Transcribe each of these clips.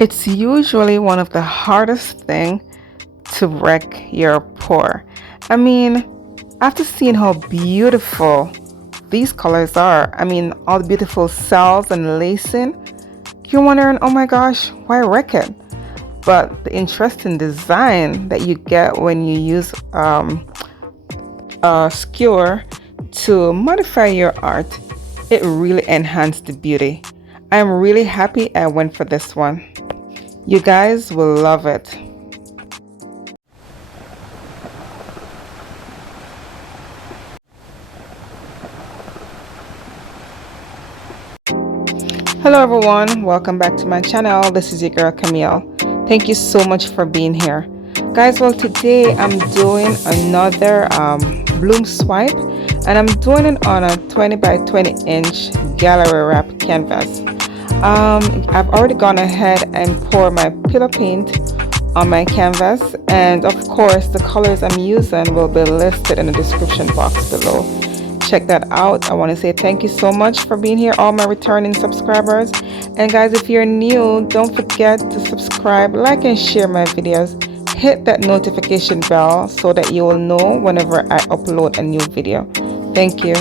It's usually one of the hardest thing to wreck your pour. I mean, after seeing how beautiful these colors are, I mean, all the beautiful cells and lacing, you're wondering, oh my gosh, why wreck it? But the interesting design that you get when you use a skewer to modify your art, it really enhanced the beauty. I'm really happy I went for this one. You guys will love it. Hello everyone, welcome back to my channel. This is your girl Camille. Thank you so much for being here. Guys, well today I'm doing another bloom swipe, and I'm doing it on a 20 by 20 inch gallery wrap canvas. I've already gone ahead and poured my pillow paint on my canvas, and of course the colors I'm using will be listed in the description box below. Check that out. I want to say thank you so much for being here, all my returning subscribers. And guys, if you're new, don't forget to subscribe, like, and share my videos. Hit that notification bell so that you will know whenever I upload a new video. Thank you.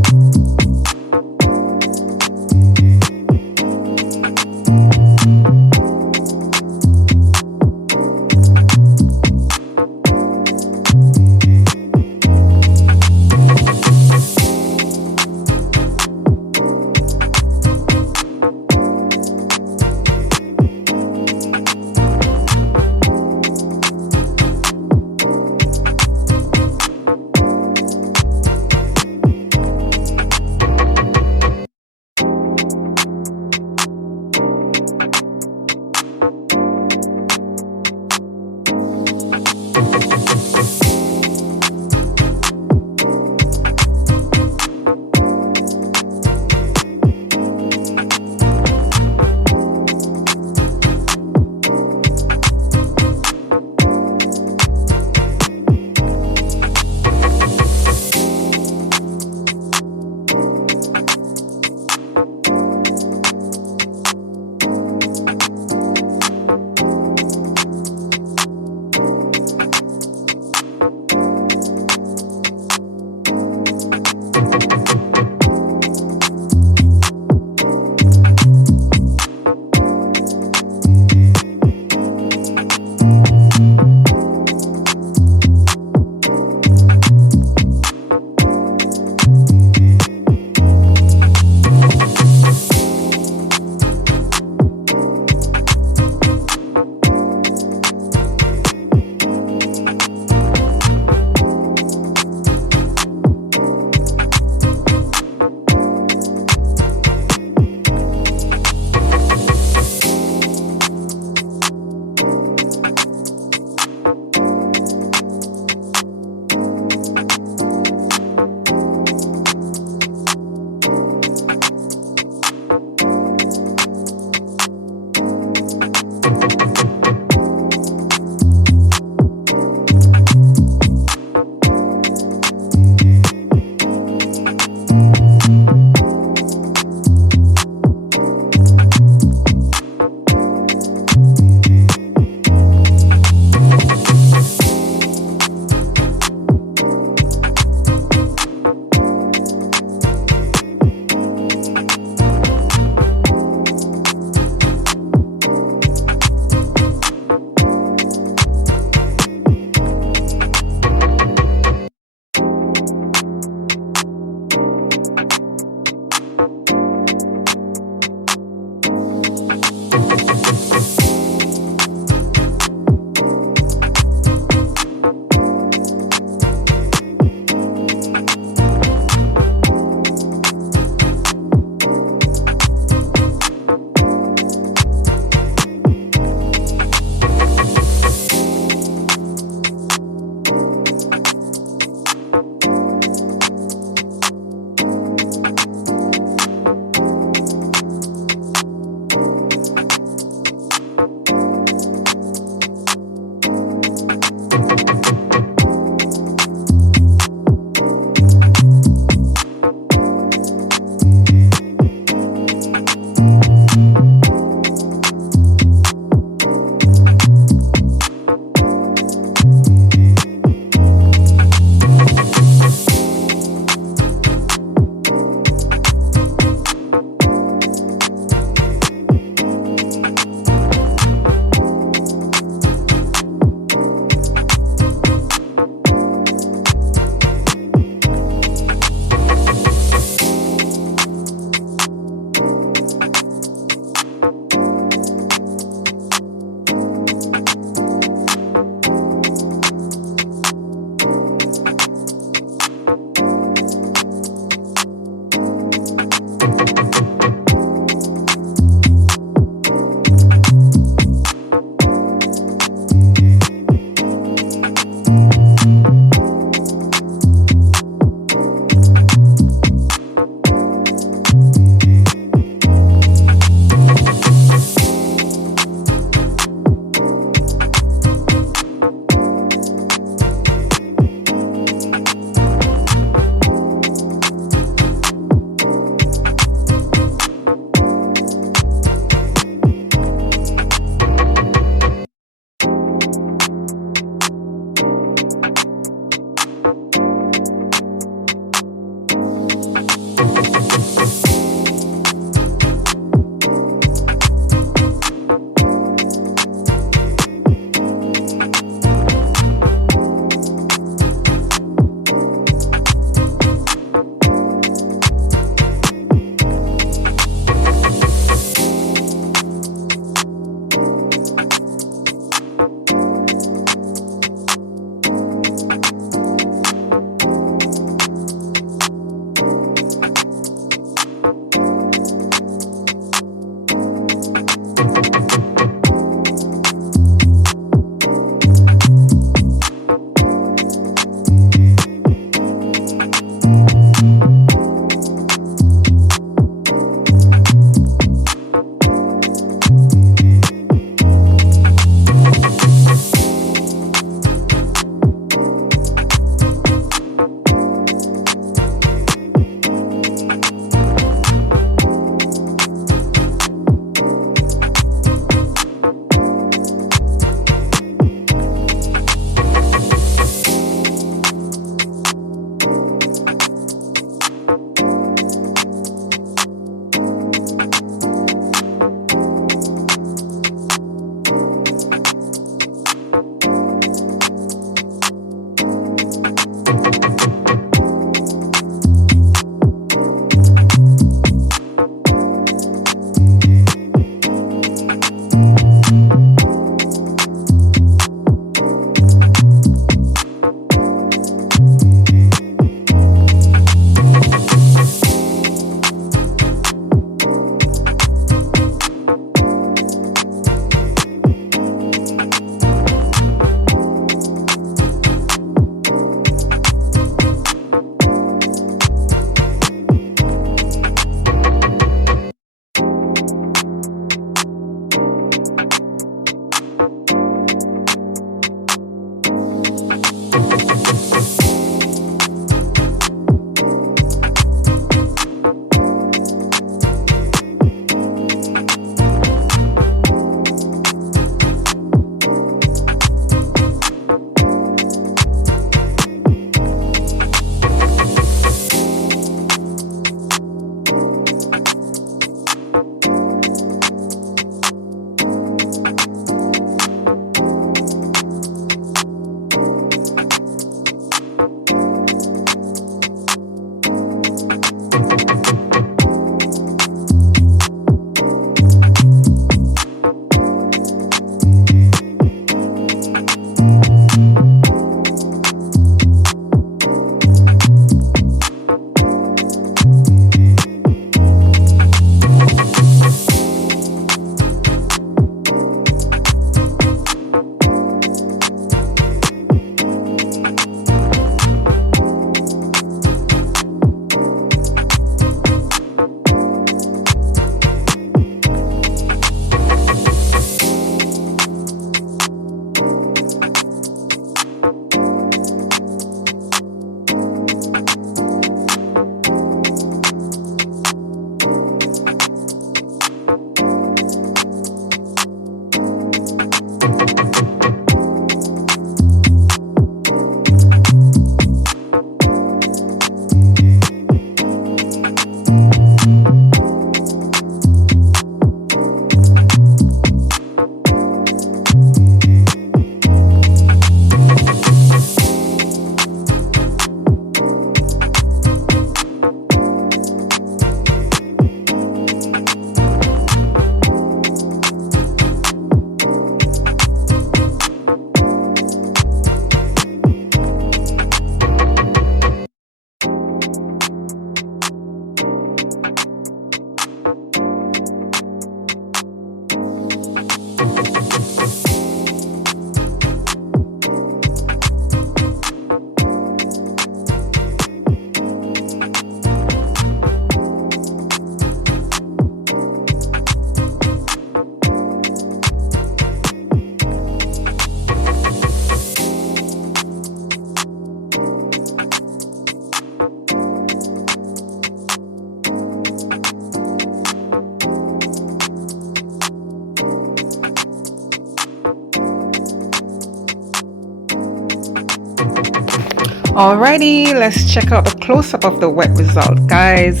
Alrighty, let's check out the close-up of the wet result. Guys,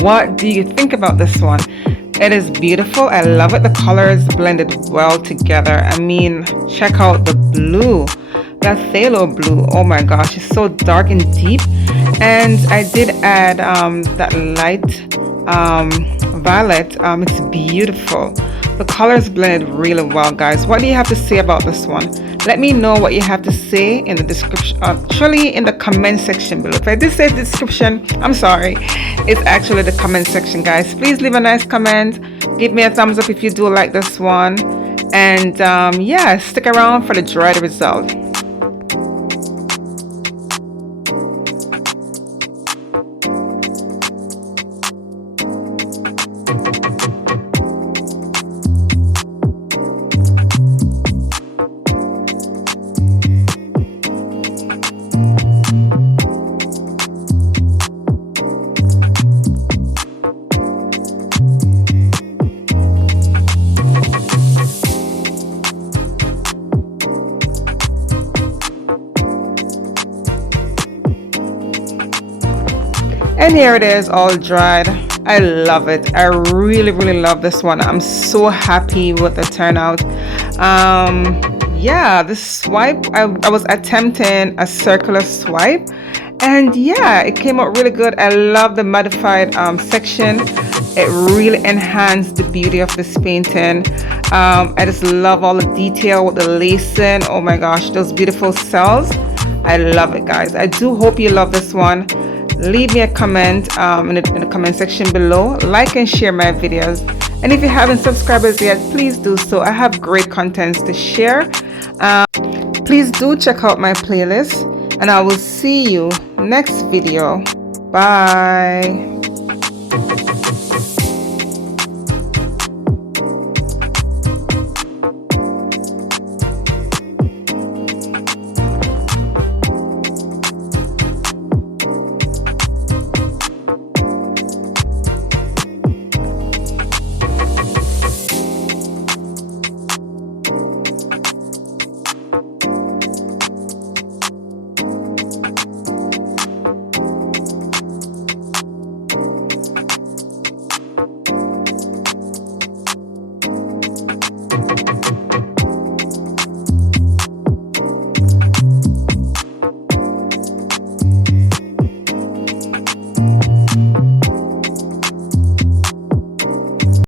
what do you think about this one? It is beautiful. I love it. The colors blended well together. I mean, check out the blue, that phthalo blue. Oh my gosh, it's so dark and deep. And I did add that light violet. It's beautiful. The colors blended really well, guys. What do you have to say about this one? Let me know what you have to say in the description, actually in the comment section below. If I did say description, I'm sorry. It's actually the comment section, guys. Please leave a nice comment. Give me a thumbs up if you do like this one. And yeah, stick around for the dried result. And here it is, all dried. I love it. I really love this one. I'm so happy with the turnout. Yeah, this swipe, I was attempting a circular swipe, and yeah, it came out really good. I love the modified section. It really enhanced the beauty of this painting. I just love all the detail with the lacing. Oh my gosh, those beautiful cells. I love it, guys. I do hope you love this one. Leave me a comment in the comment section below. Like and share my videos. And if you haven't subscribed yet, please do so. I have great contents to share. Please do check out my playlist, and I will see you next video. Bye.